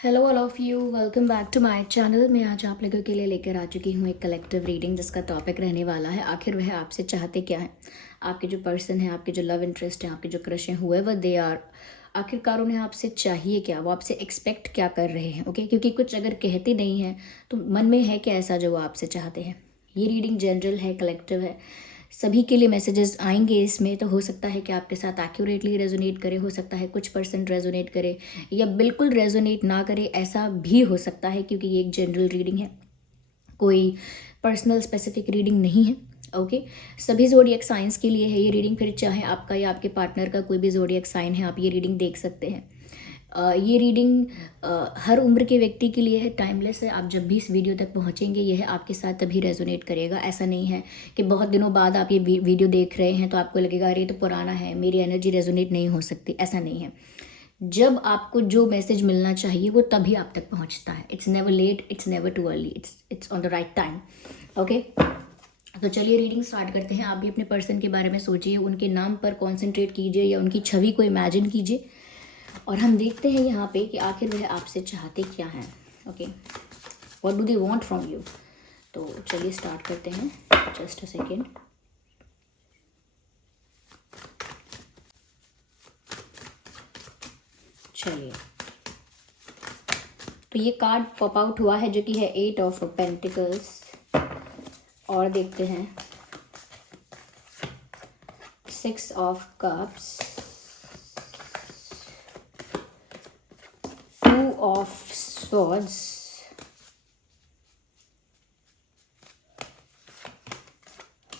Hello all of you, welcome back to my channel. मैं आज आप लोगों के लिए लेकर आ चुकी हूँ एक कलेक्टिव रीडिंग जिसका टॉपिक रहने वाला है आखिर वह आपसे चाहते क्या है। आपके जो पर्सन है, आपके जो लव इंटरेस्ट हैं, आपके जो क्रश हैं, हुएवर दे आर, आखिरकार उन्हें आपसे चाहिए क्या, वो आपसे एक्सपेक्ट क्या कर रहे हैं। ओके, क्योंकि कुछ अगर कहते नहीं हैं तो मन में है क्या ऐसा जो वो आपसे चाहते हैं। ये रीडिंग जनरल है, कलेक्टिव है, सभी के लिए मैसेजेस आएंगे इसमें। तो हो सकता है कि आपके साथ एक्यूरेटली रेजोनेट करे, हो सकता है कुछ परसेंट रेजोनेट करे या बिल्कुल रेजोनेट ना करे, ऐसा भी हो सकता है क्योंकि ये एक जनरल रीडिंग है, कोई पर्सनल स्पेसिफिक रीडिंग नहीं है। ओके, सभी जोडियक साइंस के लिए है ये रीडिंग, फिर चाहे आपका या आपके पार्टनर का कोई भी जोडियक साइन है, आप ये रीडिंग देख सकते हैं। ये रीडिंग हर उम्र के व्यक्ति के लिए है, टाइमलेस है। आप जब भी इस वीडियो तक पहुंचेंगे यह आपके साथ तभी रेजोनेट करेगा। ऐसा नहीं है कि बहुत दिनों बाद आप ये वीडियो देख रहे हैं तो आपको लगेगा अरे ये तो पुराना है, मेरी एनर्जी रेजोनेट नहीं हो सकती। ऐसा नहीं है। जब आपको जो मैसेज मिलना चाहिए वो तभी आप तक पहुंचता है। It's never late, it's never too early, it's on the right time. Okay, तो चलिए रीडिंग स्टार्ट करते हैं। आप भी अपने पर्सन के बारे में सोचिए, उनके नाम पर कॉन्सेंट्रेट कीजिए या उनकी छवि को इमेजिन कीजिए और हम देखते हैं यहाँ पे कि आखिर वह आपसे चाहते क्या हैं। Okay, what do they want from you. तो चलिए स्टार्ट करते हैं। Just a second. चलिए, तो ये कार्ड पॉप आउट हुआ है जो कि है 8 ऑफ पेंटिकल्स। और देखते हैं 6 of cups, 2 of swords,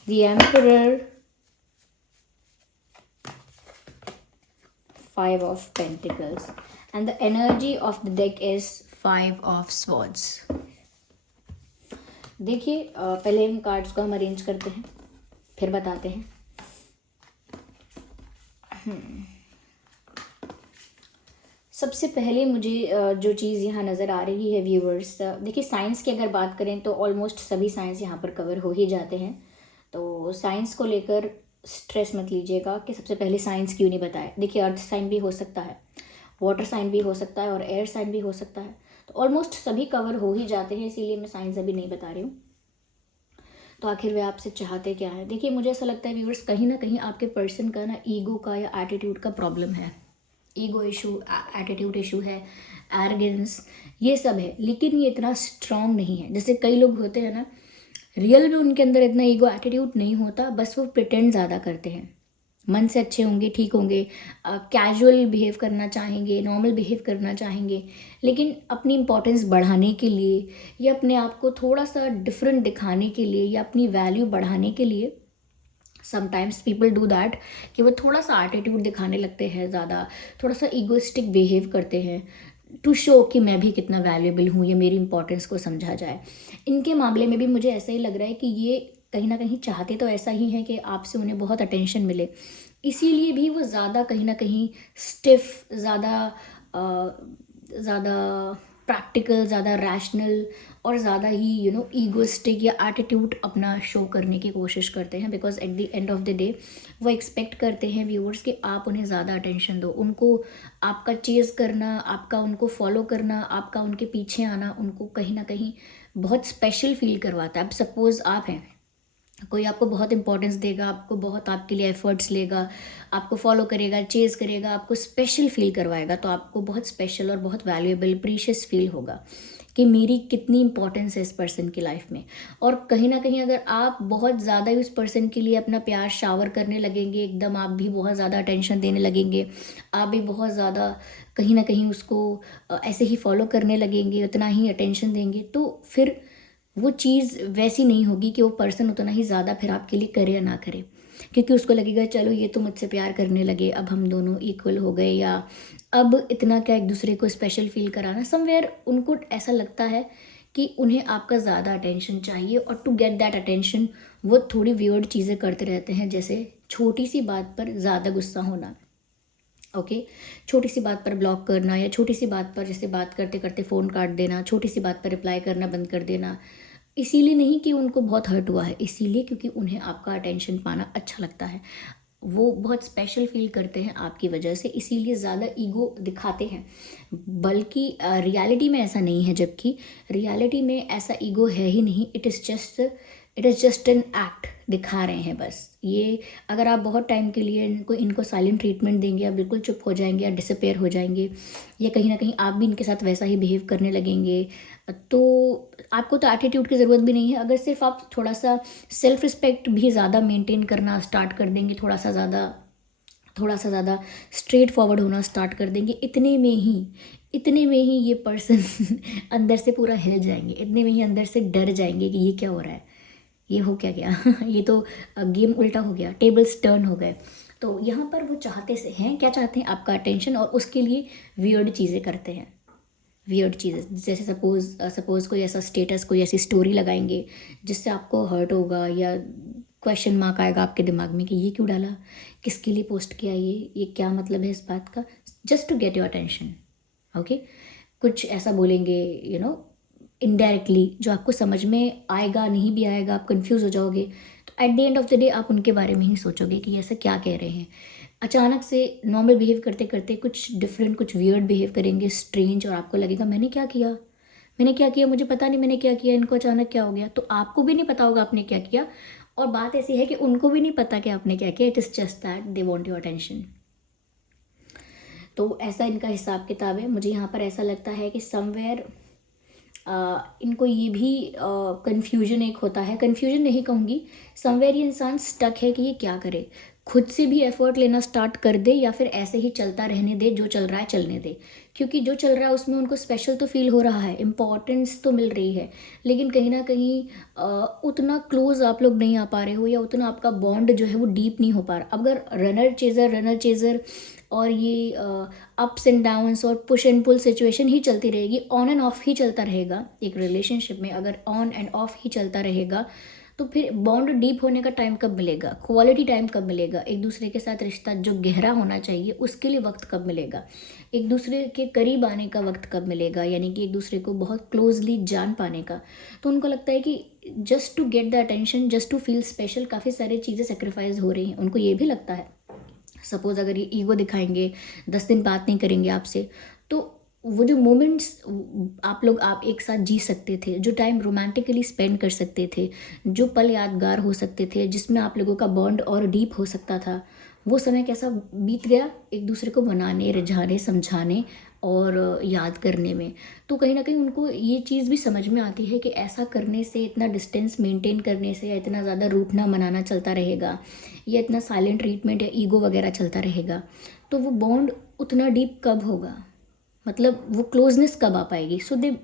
the emperor, 5 of pentacles, and the energy of the deck is 5 of swords. देखिए, पहले इन कार्ड्स को हम अरेंज करते हैं फिर बताते हैं। सबसे पहले मुझे जो चीज़ यहाँ नज़र आ रही है व्यूवर्स, देखिए साइंस की अगर बात करें तो ऑलमोस्ट सभी साइंस यहाँ पर कवर हो ही जाते हैं। तो साइंस को लेकर स्ट्रेस मत लीजिएगा कि सबसे पहले साइंस क्यों नहीं बताया। देखिए, अर्थ साइन भी हो सकता है, वाटर साइन भी हो सकता है और एयर साइन भी हो सकता है। तो ऑलमोस्ट सभी कवर हो ही जाते हैं, इसीलिए मैं साइंस अभी नहीं बता रही हूँ। तो आखिर वे आपसे चाहते क्या है। देखिए, मुझे ऐसा लगता है व्यूवर्स, कहीं ना कहीं आपके पर्सन का ना ईगो का या एटीट्यूड का प्रॉब्लम है। ईगो इशू, एटीट्यूड इशू है, एरोगेंस, ये सब है, लेकिन ये इतना स्ट्रांग नहीं है। जैसे कई लोग होते हैं ना, रियल में उनके अंदर इतना ईगो एटीट्यूड नहीं होता, बस वो प्रिटेंड ज़्यादा करते हैं। मन से अच्छे होंगे, ठीक होंगे, कैजुअल बिहेव करना चाहेंगे, नॉर्मल बिहेव करना चाहेंगे, लेकिन अपनी इम्पोर्टेंस बढ़ाने के लिए या अपने आप को थोड़ा सा डिफरेंट दिखाने के लिए या अपनी वैल्यू बढ़ाने के लिए समटाइम्स पीपल डू दैट कि वो थोड़ा सा एटीट्यूड दिखाने लगते हैं, ज़्यादा थोड़ा सा ईगोइस्टिक बिहेव करते हैं टू शो कि मैं भी कितना वैल्यूएबल हूँ या मेरी इंपॉर्टेंस को समझा जाए। इनके मामले में भी मुझे ऐसा ही लग रहा है कि ये कहीं ना कहीं चाहते तो ऐसा ही है कि आपसे उन्हें बहुत अटेंशन मिले, इसीलिए भी वो ज़्यादा कहीं ना कहीं स्टिफ, ज़्यादा प्रैक्टिकल, ज़्यादा रैशनल और ज़्यादा ही ईगोइस्टिक या एटीट्यूड अपना शो करने की कोशिश करते हैं। Because at the end of the day वो एक्सपेक्ट करते हैं व्यूअर्स कि आप उन्हें ज़्यादा अटेंशन दो, उनको आपका चेज़ करना, आपका उनको फॉलो करना, आपका उनके पीछे आना उनको कहीं ना कहीं बहुत स्पेशल फील करवाता है। अब सपोज़ आप हैं, कोई आपको बहुत इंपॉर्टेंस देगा, आपको बहुत आपके लिए एफर्ट्स लेगा, आपको फॉलो करेगा, चेज़ करेगा, आपको स्पेशल फील करवाएगा, तो आपको बहुत स्पेशल और बहुत वैल्यूएबल, प्रीशियस फील होगा कि मेरी कितनी इंपॉर्टेंस है इस पर्सन की लाइफ में। और कहीं ना कहीं अगर आप बहुत ज़्यादा ही उस पर्सन के लिए अपना प्यार शावर करने लगेंगे, एकदम आप भी बहुत ज़्यादा अटेंशन देने लगेंगे, आप भी बहुत ज़्यादा कहीं ना कहीं उसको ऐसे ही फॉलो करने लगेंगे, उतना ही अटेंशन देंगे, तो फिर वो चीज़ वैसी नहीं होगी कि वो पर्सन उतना ही ज़्यादा फिर आपके लिए करे या ना करे, क्योंकि उसको लगेगा चलो ये तो मुझसे प्यार करने लगे, अब हम दोनों इक्वल हो गए, या अब इतना क्या एक दूसरे को स्पेशल फील कराना। समवेयर उनको ऐसा लगता है कि उन्हें आपका ज़्यादा अटेंशन चाहिए, और टू गेट दैट अटेंशन वो थोड़ी वियर्ड चीज़ें करते रहते हैं, जैसे छोटी सी बात पर ज़्यादा गुस्सा होना। ओके, छोटी सी बात पर ब्लॉक करना, या छोटी सी बात पर जैसे बात करते करते फ़ोन काट देना, छोटी सी बात पर रिप्लाई करना बंद कर देना। इसीलिए नहीं कि उनको बहुत हर्ट हुआ है, इसीलिए क्योंकि उन्हें आपका अटेंशन पाना अच्छा लगता है। वो बहुत स्पेशल फील करते हैं आपकी वजह से, इसीलिए ज़्यादा ईगो दिखाते हैं। बल्कि रियलिटी में ऐसा नहीं है, जबकि रियलिटी में ऐसा ईगो है ही नहीं। It is just an act दिखा रहे हैं बस। ये अगर आप बहुत टाइम के लिए इनको इनको साइलेंट ट्रीटमेंट देंगे, या बिल्कुल चुप हो जाएंगे, या डिसअपेयर हो जाएंगे, या कहीं ना कहीं आप भी इनके साथ वैसा ही बिहेव करने लगेंगे, तो आपको तो एटीट्यूड की ज़रूरत भी नहीं है। अगर सिर्फ आप थोड़ा सा सेल्फ रिस्पेक्ट भी ज़्यादा मेंटेन करना स्टार्ट कर देंगे, थोड़ा सा ज़्यादा स्ट्रेट फॉरवर्ड होना स्टार्ट कर देंगे, इतने में ही ये पर्सन अंदर से पूरा हिल जाएंगे, इतने में ही अंदर से डर जाएंगे कि ये क्या हो रहा है, ये हो क्या गया ये तो गेम उल्टा हो गया, टेबल्स टर्न हो गए। तो यहाँ पर वो चाहते से हैं, क्या चाहते हैं, आपका अटेंशन, और उसके लिए वियर्ड चीज़ें करते हैं। वियर्ड चीज़ें जैसे सपोज़ कोई ऐसा स्टेटस, कोई ऐसी स्टोरी लगाएंगे जिससे आपको हर्ट होगा, या क्वेश्चन मार्क आएगा आपके दिमाग में कि ये क्यों डाला, किसके लिए पोस्ट किया, ये क्या मतलब है इस बात का, just to get your attention. Okay, कुछ ऐसा बोलेंगे इनडायरेक्टली, जो आपको समझ में आएगा, नहीं भी आएगा, आप कंफ्यूज हो जाओगे। तो at the end of the day आप उनके बारे में ही सोचोगे कि ऐसा क्या कह रहे हैं। अचानक से नॉर्मल बिहेव करते करते कुछ डिफरेंट, कुछ वियर्ड बिहेव करेंगे, स्ट्रेंज, और आपको लगेगा मैंने क्या किया, मुझे पता नहीं मैंने क्या किया, इनको अचानक क्या हो गया। तो आपको भी नहीं पता होगा आपने क्या किया, और बात ऐसी है कि उनको भी नहीं पता कि आपने क्या किया। It is just that they want your attention. तो ऐसा इनका हिसाब किताब है। मुझे यहाँ पर ऐसा लगता है कि समवेयर इनको ये भी कन्फ्यूजन एक होता है, कन्फ्यूजन नहीं कहूँगी, समवेयर ये इंसान स्टक है कि ये क्या करे, खुद से भी एफर्ट लेना स्टार्ट कर दे, या फिर ऐसे ही चलता रहने दे, जो चल रहा है चलने दे। क्योंकि जो चल रहा है उसमें उनको स्पेशल तो फील हो रहा है, इम्पॉर्टेंस तो मिल रही है, लेकिन कहीं ना कहीं उतना क्लोज आप लोग नहीं आ पा रहे हो, या उतना आपका बॉन्ड जो है वो डीप नहीं हो पा रहा। अगर रनर चेजर और ये अप्स एंड डाउन्स और पुश एंड पुल सिचुएशन ही चलती रहेगी, ऑन एंड ऑफ ही चलता रहेगा, एक रिलेशनशिप में अगर ऑन एंड ऑफ ही चलता रहेगा, तो फिर बॉन्ड डीप होने का टाइम कब मिलेगा, क्वालिटी टाइम कब मिलेगा, एक दूसरे के साथ रिश्ता जो गहरा होना चाहिए उसके लिए वक्त कब मिलेगा, एक दूसरे के करीब आने का वक्त कब मिलेगा, यानी कि एक दूसरे को बहुत क्लोजली जान पाने का। तो उनको लगता है कि just to get the attention, just to feel special, काफ़ी सारी चीज़ें सेक्रीफाइस हो रही हैं। उनको ये भी लगता है, सपोज अगर ये ईगो दिखाएंगे, 10 दिन बात नहीं करेंगे आपसे, तो वो जो मोमेंट्स आप एक साथ जी सकते थे, जो टाइम रोमांटिकली स्पेंड कर सकते थे, जो पल यादगार हो सकते थे, जिसमें आप लोगों का बॉन्ड और डीप हो सकता था, वो समय कैसा बीत गया एक दूसरे को मनाने, रिझाने, समझाने और याद करने में। तो कहीं ना कहीं उनको ये चीज़ भी समझ में आती है कि ऐसा करने से, इतना डिस्टेंस मेंटेन करने से, या इतना ज़्यादा रूठना मनाना चलता रहेगा, या इतना साइलेंट ट्रीटमेंट या ईगो वगैरह चलता रहेगा, तो वो बॉन्ड उतना डीप कब होगा, मतलब वो क्लोजनेस कब आ पाएगी। सो दे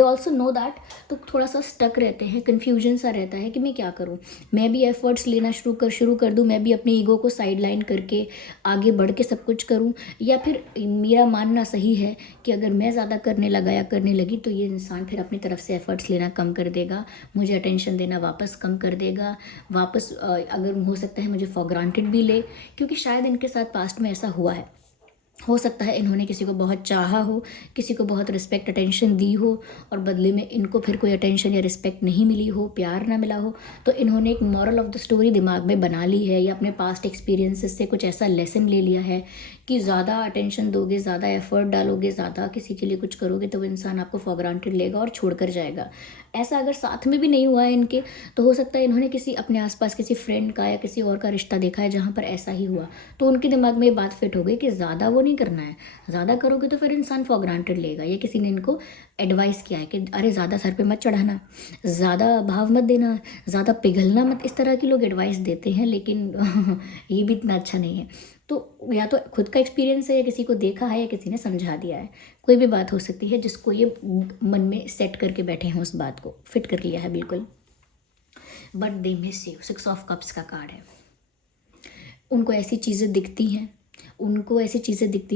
ऑल्सो नो दैट। तो थोड़ा सा स्टक रहते हैं, कन्फ्यूजन सा रहता है कि मैं क्या करूँ, मैं भी एफर्ट्स लेना शुरू कर दूँ, मैं भी अपनी ईगो को साइड लाइन करके आगे बढ़ के सब कुछ करूँ, या फिर मेरा मानना सही है कि अगर मैं ज़्यादा करने लगा या करने लगी तो ये इंसान फिर अपनी तरफ से एफर्ट्स लेना कम कर देगा, मुझे अटेंशन देना वापस कम कर देगा, वापस अगर हो सकता है मुझे फॉर ग्रांटेड भी ले, क्योंकि शायद इनके साथ पास्ट में ऐसा हुआ है। हो सकता है इन्होंने किसी को बहुत चाहा हो, किसी को बहुत रिस्पेक्ट अटेंशन दी हो, और बदले में इनको फिर कोई अटेंशन या रिस्पेक्ट नहीं मिली हो, प्यार ना मिला हो, तो इन्होंने एक मॉरल ऑफ द स्टोरी दिमाग में बना ली है, या अपने पास्ट एक्सपीरियंसेस से कुछ ऐसा लेसन ले लिया है कि ज़्यादा अटेंशन दोगे, ज़्यादा एफर्ट डालोगे, ज़्यादा किसी के लिए कुछ करोगे, तो वो इंसान आपको फॉर ग्रांटेड लेगा और छोड़ कर जाएगा। ऐसा अगर साथ में भी नहीं हुआ है इनके, तो हो सकता है इन्होंने किसी अपने आसपास किसी फ्रेंड का या किसी और का रिश्ता देखा है जहाँ पर ऐसा ही हुआ, तो उनके दिमाग में ये बात फिट हो गई कि ज़्यादा वो नहीं करना है, ज़्यादा करोगे तो फिर इंसान फॉर ग्रांटेड लेगा, या किसी ने इनको एडवाइस किया है कि अरे ज़्यादा सर पे मत चढ़ाना, ज़्यादा भाव मत देना, ज़्यादा पिघलना मत, इस तरह की लोग एडवाइस देते हैं, लेकिन ये भी इतना अच्छा नहीं है। तो या तो खुद का एक्सपीरियंस है, या किसी को देखा है, या किसी ने समझा दिया है, कोई भी बात हो सकती है जिसको ये मन में सेट करके बैठे हैं, उस बात को फिट कर लिया है बिल्कुल। But they miss you, 6 of cups का कार्ड है। उनको ऐसी चीज़ें दिखती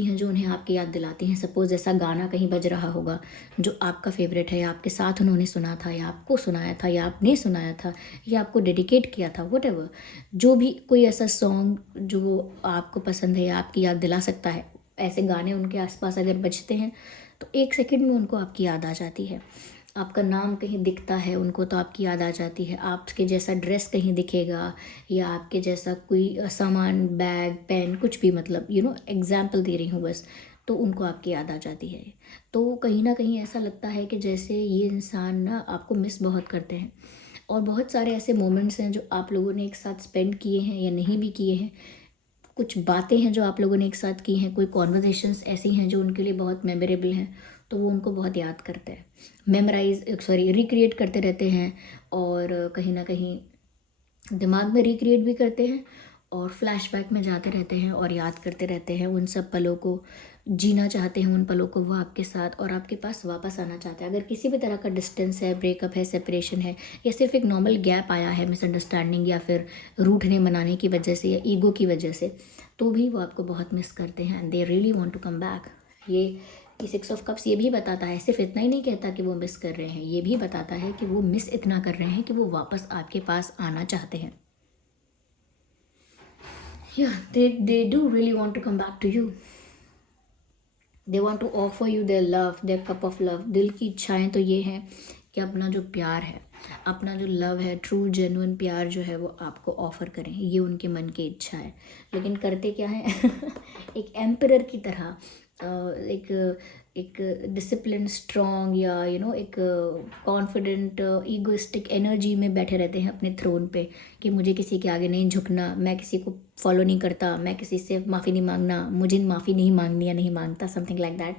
हैं जो उन्हें आपकी याद दिलाती हैं। सपोज ऐसा गाना कहीं बज रहा होगा जो आपका फेवरेट है, या आपके साथ उन्होंने सुना था, या आपको सुनाया था, या आपने सुनाया था, या आपको डेडिकेट किया था, वट एवर, जो भी कोई ऐसा सॉन्ग जो आपको पसंद है या आपकी याद दिला सकता है, ऐसे गाने उनके आसपास अगर बजते हैं तो 1 सेकंड में उनको आपकी याद आ जाती है। आपका नाम कहीं दिखता है उनको तो आपकी याद आ जाती है, आपके जैसा ड्रेस कहीं दिखेगा या आपके जैसा कोई सामान, बैग, पेन, कुछ भी, मतलब एग्जाम्पल दे रही हूँ बस, तो उनको आपकी याद आ जाती है। तो कहीं ना कहीं ऐसा लगता है कि जैसे ये इंसान ना आपको मिस बहुत करते हैं। और बहुत सारे ऐसे मोमेंट्स हैं जो आप लोगों ने एक साथ स्पेंड किए हैं या नहीं भी किए हैं, कुछ बातें हैं जो आप लोगों ने एक साथ की हैं, कोई कॉन्वर्जेशंस ऐसी हैं जो उनके लिए बहुत मेमोरेबल हैं, तो वो उनको बहुत याद करते हैं, रिक्रिएट करते रहते हैं। और कहीं ना कहीं दिमाग में रिक्रिएट भी करते हैं और फ्लैशबैक में जाते रहते हैं और याद करते रहते हैं उन सब पलों को, जीना चाहते हैं उन पलों को वो आपके साथ, और आपके पास वापस आना चाहते हैं। अगर किसी भी तरह का डिस्टेंस है, ब्रेकअप है, सेपरेशन है, या सिर्फ एक नॉर्मल गैप आया है, मिसअंडरस्टैंडिंग या फिर रूठने मनाने की वजह से या ईगो की वजह से, तो भी वो आपको बहुत मिस करते हैं and they really want to come back. ये 6 ऑफ कप्स ये भी बताता है, सिर्फ इतना ही नहीं कहता कि वो मिस कर रहे हैं, ये भी बताता है कि वो मिस इतना कर रहे हैं कि वो वापस आपके पास आना चाहते हैं। Yeah, they do really want to come back to you. They want to offer you their love, their cup of love. दिल की इच्छाएं तो ये हैं कि अपना जो प्यार है, अपना जो लव है, ट्रू जेन्युइन प्यार जो है वो आपको ऑफ़र करें, ये उनके मन की इच्छा है। लेकिन करते क्या है एक एम्परर की तरह, एक एक डिसिप्लिन, स्ट्रॉन्ग, या एक कॉन्फिडेंट, ईगोइस्टिक एनर्जी में बैठे रहते हैं अपने थ्रोन पे कि मुझे किसी के आगे नहीं झुकना, मैं किसी को फॉलो नहीं करता, मैं किसी से माफ़ी नहीं मांगना, मुझे माफ़ी नहीं मांगनी या नहीं मांगता, समथिंग लाइक दैट।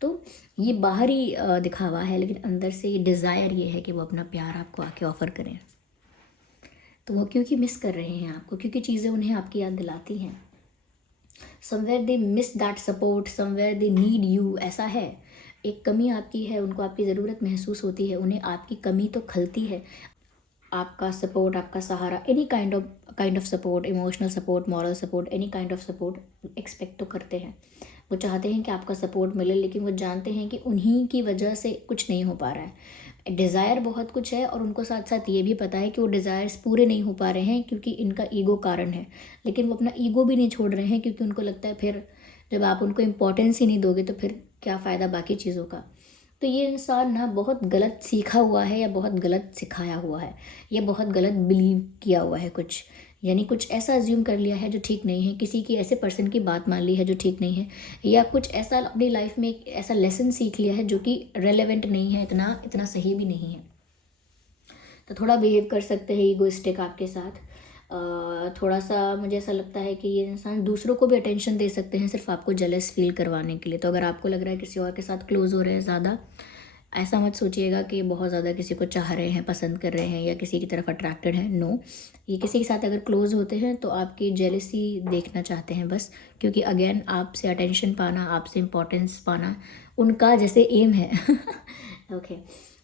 तो ये बाहरी दिखावा है, लेकिन अंदर से ये डिज़ायर ये है कि वो अपना प्यार आपको आके ऑफ़र करें। तो वो क्योंकि मिस कर रहे हैं आपको, क्योंकि चीज़ें उन्हें आपकी याद दिलाती हैं। Somewhere they miss that support, somewhere they need you, ऐसा है। एक कमी आपकी है, उनको आपकी ज़रूरत महसूस होती है, उन्हें आपकी कमी तो खलती है। आपका सपोर्ट, आपका सहारा, any kind of support, emotional support, moral support, any kind of support expect तो करते हैं। वो चाहते हैं कि आपका सपोर्ट मिले, लेकिन वो जानते हैं कि उन्हीं की वजह से कुछ नहीं हो पा रहा है। डिज़ायर बहुत कुछ है और उनको साथ साथ ये भी पता है कि वो डिज़ायर्स पूरे नहीं हो पा रहे हैं क्योंकि इनका ईगो कारण है। लेकिन वो अपना ईगो भी नहीं छोड़ रहे हैं, क्योंकि उनको लगता है फिर जब आप उनको इम्पोर्टेंस ही नहीं दोगे तो फिर क्या फ़ायदा बाकी चीज़ों का। तो ये इंसान ना बहुत गलत सीखा हुआ है या बहुत गलत सिखाया हुआ है, या बहुत गलत बिलीव किया हुआ है कुछ, यानी कुछ ऐसा अज्यूम कर लिया है जो ठीक नहीं है, किसी की ऐसे पर्सन की बात मान ली है जो ठीक नहीं है, या कुछ ऐसा अपनी लाइफ में एक ऐसा लेसन सीख लिया है जो कि रेलेवेंट नहीं है, इतना इतना सही भी नहीं है। तो थोड़ा बिहेव कर सकते हैं ईगोइस्टिक आपके साथ। थोड़ा सा मुझे ऐसा लगता है कि ये इंसान दूसरों को भी अटेंशन दे सकते हैं सिर्फ आपको जेलस फील करवाने के लिए। तो अगर आपको लग रहा है किसी और के साथ क्लोज हो रहे हैं ज़्यादा, ऐसा मत सोचिएगा कि बहुत ज़्यादा किसी को चाह रहे हैं, पसंद कर रहे हैं या किसी की तरफ अट्रैक्टेड हैं। नो, ये किसी के साथ अगर क्लोज होते हैं तो आपकी जेलसी देखना चाहते हैं बस, क्योंकि अगेन आपसे अटेंशन पाना, आपसे इम्पोर्टेंस पाना उनका जैसे एम है। ओके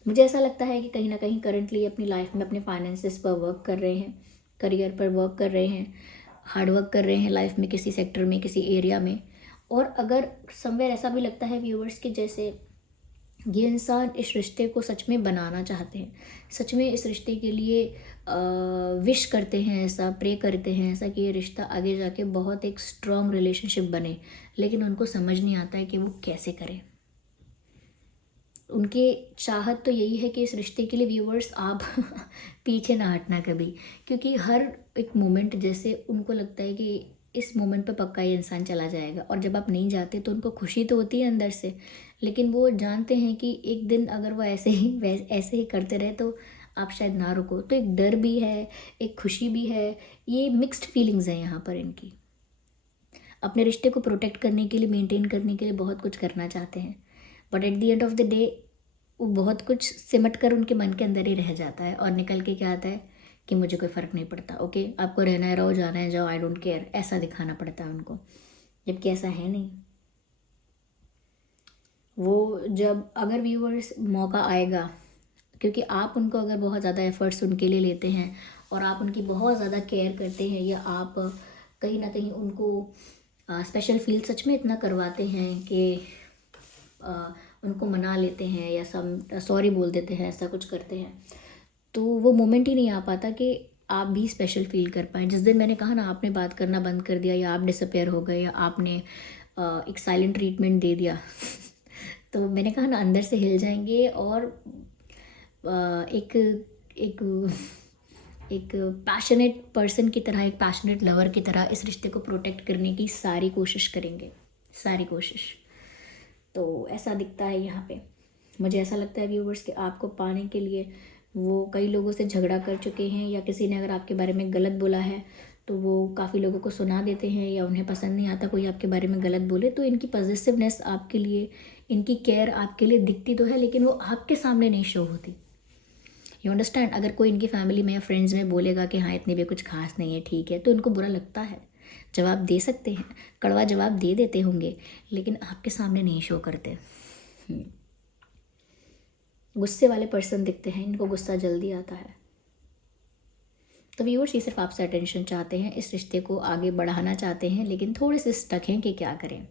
मुझे ऐसा लगता है कि कहीं ना कहीं करंटली अपनी लाइफ में अपने फाइनेंसेस पर वर्क कर रहे हैं, करियर पर वर्क कर रहे हैं, हार्ड वर्क कर रहे हैं लाइफ में किसी सेक्टर में, किसी एरिया में। और अगर समवेयर ऐसा भी लगता है व्यूअर्स कि जैसे ये इंसान इस रिश्ते को सच में बनाना चाहते हैं, सच में इस रिश्ते के लिए विश करते हैं, ऐसा प्रे करते हैं ऐसा कि ये रिश्ता आगे जाके बहुत एक स्ट्रॉन्ग रिलेशनशिप बने, लेकिन उनको समझ नहीं आता है कि वो कैसे करें। उनके चाहत तो यही है कि इस रिश्ते के लिए व्यूअर्स आप पीछे ना हटना कभी, क्योंकि हर एक मोमेंट जैसे उनको लगता है कि इस मोमेंट पे पक्का ये इंसान चला जाएगा, और जब आप नहीं जाते तो उनको खुशी तो होती है अंदर से, लेकिन वो जानते हैं कि एक दिन अगर वो ऐसे ही करते रहे तो आप शायद ना रुको। तो एक डर भी है, एक खुशी भी है, ये मिक्स्ड फीलिंग्स हैं यहाँ पर इनकी। अपने रिश्ते को प्रोटेक्ट करने के लिए, मेंटेन करने के लिए बहुत कुछ करना चाहते हैं, but at the end of the day वो बहुत कुछ सिमट कर उनके मन के अंदर ही रह जाता है, और निकल के क्या आता है कि मुझे कोई फ़र्क नहीं पड़ता, ओके आपको रहना है रहो, जाना है जाओ, आई डोंट केयर, ऐसा दिखाना पड़ता है उनको, जबकि ऐसा है नहीं। वो जब अगर व्यूअर्स मौका आएगा, क्योंकि आप उनको अगर बहुत ज़्यादा एफ़र्ट्स उनके लिए लेते हैं और आप उनकी बहुत ज़्यादा केयर करते हैं, या आप कहीं ना कहीं उनको स्पेशल फील सच में इतना करवाते हैं कि उनको मना लेते हैं या सॉरी बोल देते हैं, ऐसा कुछ करते हैं, तो वो मोमेंट ही नहीं आ पाता कि आप भी स्पेशल फील कर पाएँ। जिस दिन मैंने कहा ना आपने बात करना बंद कर दिया, या आप डिसअपेयर हो गए, या आपने एक साइलेंट ट्रीटमेंट दे दिया तो मैंने कहा ना अंदर से हिल जाएंगे, और एक एक एक पैशनेट पर्सन की तरह, एक पैशनेट लवर की तरह इस रिश्ते को प्रोटेक्ट करने की सारी कोशिश करेंगे, सारी कोशिश। तो ऐसा दिखता है यहाँ पे। मुझे ऐसा लगता है व्यूवर्स कि आपको पाने के लिए वो कई लोगों से झगड़ा कर चुके हैं, या किसी ने अगर आपके बारे में गलत बोला है तो वो काफ़ी लोगों को सुना देते हैं, या उन्हें पसंद नहीं आता कोई आपके बारे में गलत बोले। तो इनकी पॉजिटिवनेस आपके लिए, इनकी केयर आपके लिए दिखती तो है, लेकिन वो आपके सामने नहीं शो होती। You understand? अगर कोई इनकी फैमिली में या फ्रेंड्स में बोलेगा कि हाँ इतनी भी कुछ खास नहीं है, ठीक है, तो इनको बुरा लगता है। जवाब दे सकते हैं, कड़वा जवाब दे देते होंगे, लेकिन आपके सामने नहीं शो करते। गुस्से वाले पर्सन दिखते हैं, इनको गुस्सा जल्दी आता है। तो व्यूअर्स ये सिर्फ आपसे अटेंशन चाहते हैं, इस रिश्ते को आगे बढ़ाना चाहते हैं, लेकिन थोड़े से स्टक हैं कि क्या करें,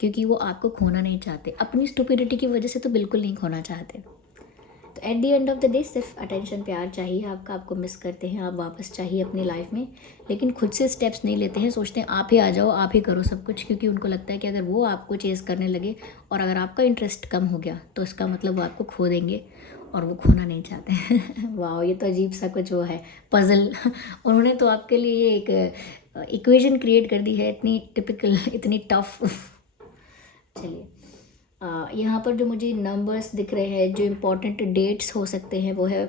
क्योंकि वो आपको खोना नहीं चाहते। अपनी स्टुपिडिटी की वजह से तो बिल्कुल नहीं खोना चाहते। तो at the end of the day सिर्फ अटेंशन, प्यार चाहिए आपका, आपको मिस करते हैं, आप वापस चाहिए अपनी लाइफ में, लेकिन खुद से स्टेप्स नहीं लेते हैं। सोचते हैं आप ही आ जाओ, आप ही करो सब कुछ, क्योंकि उनको लगता है कि अगर वो आपको चेज़ करने लगे और अगर आपका इंटरेस्ट कम हो गया तो इसका मतलब वो आपको खो देंगे, और वो खोना नहीं चाहते हैं। वाह, ये तो अजीब सा कुछ वो है पजल। उन्होंने तो आपके लिए एक इक्वेशन क्रिएट कर दी है, इतनी टिपिकल, इतनी टफ। चलिए, यहाँ पर जो मुझे नंबर्स दिख रहे हैं, जो इम्पोर्टेंट डेट्स हो सकते हैं, वो है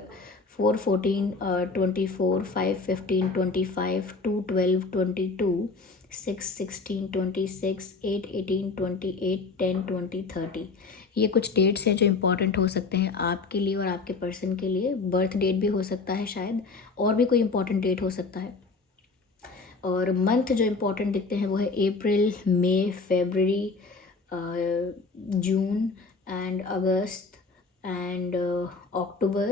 4, 14, 24, 5, 15, 25, 2, 12, 22, 6, 16, 26, 8, 18, 28, 10, 20, 30। ये कुछ डेट्स हैं जो इम्पॉर्टेंट हो सकते हैं आपके लिए और आपके पर्सन के लिए। बर्थ डेट भी हो सकता है शायद, और भी कोई इम्पॉर्टेंट डेट हो सकता है। और मंथ जो इम्पोर्टेंट दिखते हैं वो है अप्रैल, मई, फरवरी, जून एंड अगस्त एंड अक्टूबर,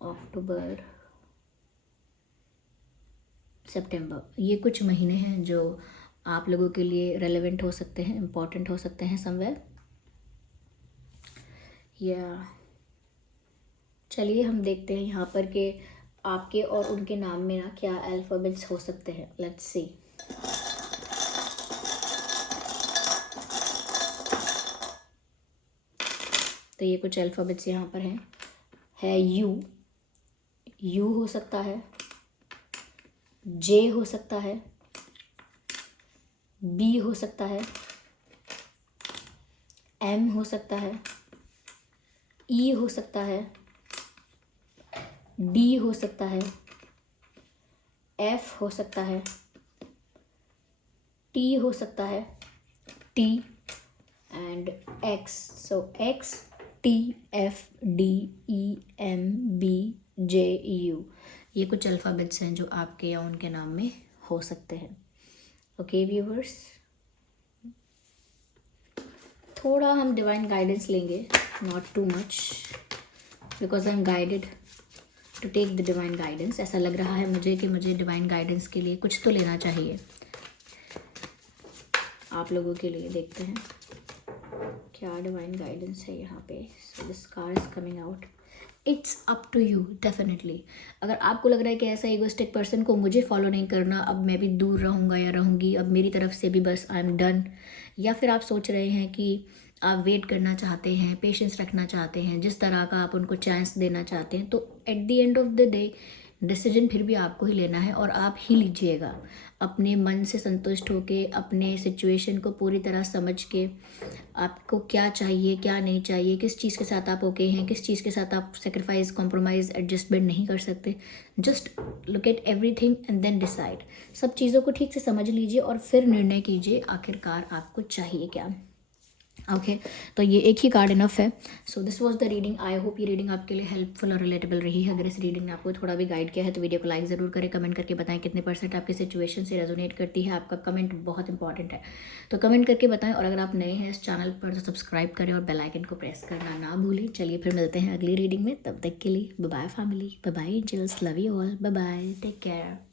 अक्टूबर, सितंबर। ये कुछ महीने हैं जो आप लोगों के लिए रेलेवेंट हो सकते हैं, इम्पॉर्टेंट हो सकते हैं समवेयर। या चलिए हम देखते हैं यहाँ पर कि आपके और उनके नाम में ना क्या अल्फ़ाबेट्स हो सकते हैं। Let's see. तो ये कुछ अल्फ़ाबेट्स यहाँ पर हैं। है यू, यू हो सकता है, जे हो सकता है, बी हो सकता है, एम हो सकता है, ई हो सकता है, डी हो सकता है, एफ हो सकता है, टी हो सकता है, T and X. So X, T, F, D, E, M, B, J, U. ये कुछ अल्फ़ाबेट्स हैं जो आपके या उनके नाम में हो सकते हैं। ओके व्यूवर्स, थोड़ा हम डिवाइन गाइडेंस लेंगे, not too much, because I am guided to take the divine guidance. ऐसा लग रहा है मुझे कि मुझे डिवाइन गाइडेंस के लिए कुछ तो लेना चाहिए आप लोगों के लिए। देखते हैं क्या डिवाइन गाइडेंस है यहाँ पे। So this card is coming out. It's up to you definitely. अगर आपको लग रहा है कि ऐसा ईगोइस्टिक पर्सन को मुझे फॉलो नहीं करना, अब मैं भी दूर रहूँगा या रहूँगी, अब मेरी तरफ से भी बस आई एम डन, या फिर आप सोच रहे हैं कि आप वेट करना चाहते हैं, पेशेंस रखना चाहते हैं, जिस तरह का आप उनको चांस देना चाहते हैं, तो at the end of the day decision फिर भी आपको ही लेना है, और आप ही लीजिएगा। अपने मन से संतुष्ट होके, अपने सिचुएशन को पूरी तरह समझ के, आपको क्या चाहिए क्या नहीं चाहिए, किस चीज़ के साथ आप ओके हैं, किस चीज़ के साथ आप सेक्रीफाइस, कॉम्प्रोमाइज़, एडजस्टमेंट नहीं कर सकते। Just look at everything and then decide. सब चीज़ों को ठीक से समझ लीजिए और फिर निर्णय कीजिए आखिरकार आपको चाहिए क्या। ओके तो ये एक ही कार्ड इनफ है। So this was the reading. I hope ये रीडिंग आपके लिए हेल्पफुल और रिलेटेबल रही है। अगर इस रीडिंग ने आपको थोड़ा भी गाइड किया है तो वीडियो को लाइक ज़रूर करें, कमेंट करके बताएं कितने परसेंट आपकी सिचुएशन से रेजोनेट करती है। आपका कमेंट बहुत इंपॉर्टेंट है, तो कमेंट करके बताएं। और अगर आप नए हैं इस चैनल पर तो सब्सक्राइब करें और बेल आइकन को प्रेस करना ना भूलें। चलिए फिर मिलते हैं अगली रीडिंग में, तब तक के लिए bye bye family, bye bye angels, love you all, bye bye, take care.